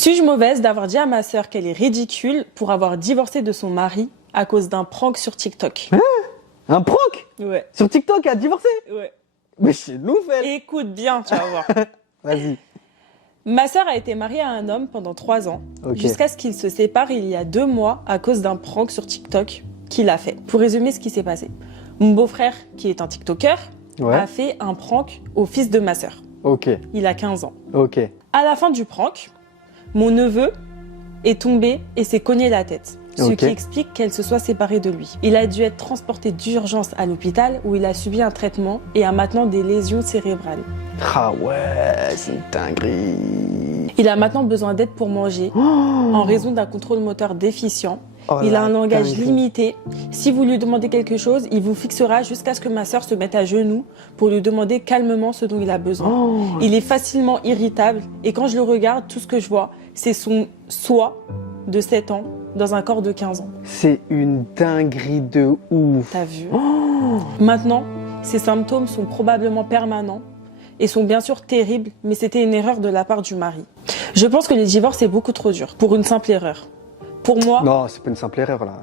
Suis-je mauvaise d'avoir dit à ma sœur qu'elle est ridicule pour avoir divorcé de son mari à cause d'un prank sur TikTok? Un prank Ouais, sur TikTok a divorcé? ouais. Mais c'est nouvelle. Écoute bien, tu vas voir. Vas-y. Ma sœur a été mariée à un homme pendant 3 ans, Ok. jusqu'à ce qu'ils se séparent il y a 2 mois à cause d'un prank sur TikTok qu'il a fait. Pour résumer ce qui s'est passé, mon beau-frère, qui est un TikToker, Ouais. a fait un prank au fils de ma sœur. Ok. Il a 15 ans. Ok. À la fin du prank, mon neveu est tombé et s'est cogné la tête, ce Ok. qui explique qu'elle se soit séparée de lui. Il a dû être transporté d'urgence à l'hôpital où il a subi un traitement et a maintenant des lésions cérébrales. Ah ouais, c'est une dinguerie. Il a maintenant besoin d'aide pour manger Oh, en raison d'un contrôle moteur déficient. oh Il a la un langage dinguerie. limité. Si vous lui demandez quelque chose, il vous fixera jusqu'à ce que ma sœur se mette à genoux pour lui demander calmement ce dont il a besoin. Oh, Il est facilement irritable et quand je le regarde, tout ce que je vois, c'est son soi de 7 ans dans un corps de 15 ans. c'est une dinguerie de ouf. T'as vu? Oh, Maintenant, ces symptômes sont probablement permanents et sont bien sûr terribles, mais c'était une erreur de la part du mari. Je pense que le divorce est beaucoup trop dur pour une simple erreur. Pour moi, non, c'est pas une simple erreur là.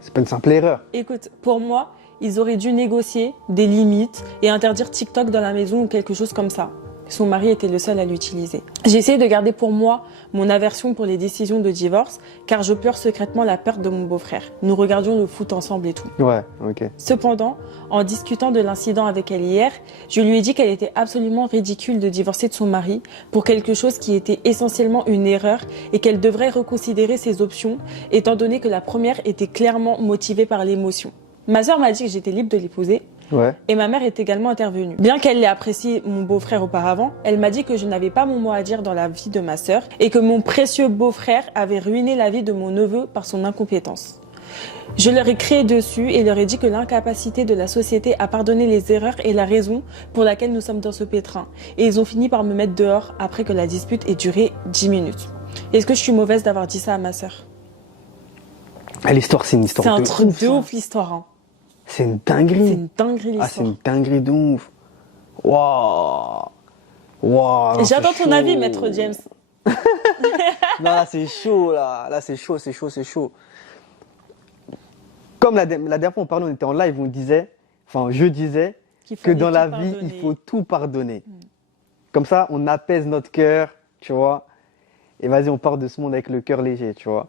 C'est pas une simple erreur. écoute, pour moi, ils auraient dû négocier des limites et interdire TikTok dans la maison ou quelque chose comme ça. Son mari était le seul à l'utiliser. J'ai essayé de garder pour moi mon aversion pour les décisions de divorce, car je pleure secrètement la perte de mon beau-frère. Nous regardions le foot ensemble et tout. Ouais, ok. Cependant, en discutant de l'incident avec elle hier, je lui ai dit qu'elle était absolument ridicule de divorcer de son mari pour quelque chose qui était essentiellement une erreur et qu'elle devrait reconsidérer ses options, étant donné que la première était clairement motivée par l'émotion. Ma sœur m'a dit que j'étais libre de l'épouser Ouais. et ma mère est également intervenue. Bien qu'elle ait apprécié mon beau-frère auparavant, elle m'a dit que je n'avais pas mon mot à dire dans la vie de ma sœur et que mon précieux beau-frère avait ruiné la vie de mon neveu par son incompétence. Je leur ai crié dessus et leur ai dit que l'incapacité de la société à pardonner les erreurs est la raison pour laquelle nous sommes dans ce pétrin. Et ils ont fini par me mettre dehors après que la dispute ait duré 10 minutes. Est-ce que je suis mauvaise d'avoir dit ça à ma sœur? Ah, l'histoire, c'est une histoire C'est un de truc ouf. de ça. ouf l'histoire. Hein. C'est une dinguerie. C'est une dinguerie Ah, c'est l'histoire. une dinguerie de ouf. Waouh. Waouh. non, J'attends c'est ton avis, chaud. maître James. Non, là, c'est chaud, là. Là, c'est chaud, c'est chaud, c'est chaud. Comme la dernière fois, on parlait, on était en live, on disait, enfin, je disais, Qu'il que fallait dans tout la vie, pardonner. il faut tout pardonner. Comme ça, on apaise notre cœur, tu vois. Et vas-y, on part de ce monde avec le cœur léger, tu vois.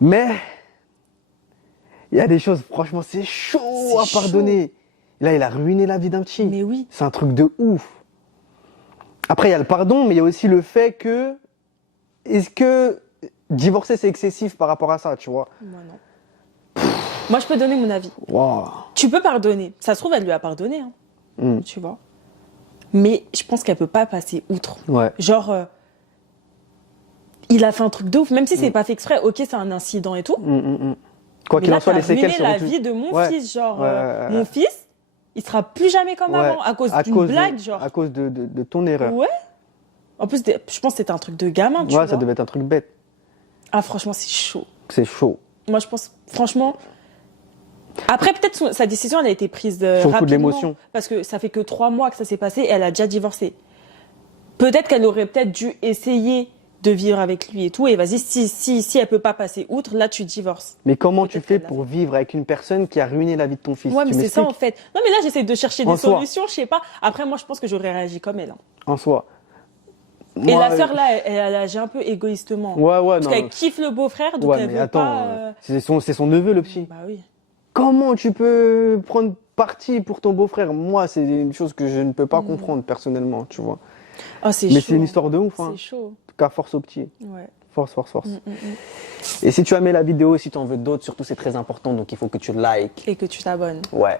Mais, il y a des choses, franchement, c'est chaud à C'est pardonner. Là, il a ruiné la vie d'un petit. Mais oui. C'est un truc de ouf. Après, il y a le pardon, mais il y a aussi le fait que, est-ce que divorcer, c'est excessif par rapport à ça, tu vois? Moi non. Moi je peux donner mon avis. Waouh. Tu peux pardonner. Ça se trouve, elle lui a pardonné. Hein. Mm. Tu vois. Mais je pense qu'elle peut pas passer outre. Ouais. Genre, il a fait un truc de ouf. Même si c'est pas fait exprès, ok, c'est un incident et tout. Quoi Mais qu'il là, en soit, t'as les séquelles ruiné seront la plus- vie de mon Ouais. fils. Genre, Ouais. mon fils, il sera plus jamais comme Ouais. avant à cause d'une blague. Genre. À cause de ton erreur. Ouais. En plus, je pense que c'était un truc de gamin, tu Ouais, vois. ça devait être un truc bête. Ah, franchement, c'est chaud. C'est chaud. Moi, je pense, franchement. Après, peut-être sa décision, elle a été prise Sur le coup de rapidement, l'émotion. parce que ça fait que 3 mois que ça s'est passé et elle a déjà divorcé. Peut-être qu'elle aurait peut-être dû essayer de vivre avec lui et tout. Et vas-y, si elle peut pas passer outre, là, tu divorces. Mais comment tu Peut-être fais qu'elle l'a pour vivre avec une personne qui a ruiné la vie de ton fils? Ouais, Tu mais c'est ça, en m'expliques? fait. Non, mais là, j'essaie de chercher En des soi. solutions, je sais pas. Après, moi, je pense que j'aurais réagi comme elle. Hein. En soi. Et Moi, la sœur, là, elle a agi un peu égoïstement. Ouais, ouais, Parce non. qu'elle kiffe le beau-frère, donc Ouais, elle mais veut attends, pas... c'est son neveu, le petit. Bah oui. Comment tu peux prendre parti pour ton beau-frère? Moi, c'est une chose que je ne peux pas comprendre personnellement, tu vois. Ah, c'est Mais chaud. c'est une histoire de ouf, hein. C'est chaud. En tout cas, force au petit. Ouais. Force, force, force. Et si tu as aimé la vidéo, si tu en veux d'autres, surtout c'est très important, donc il faut que tu likes. Et que tu t'abonnes. Ouais.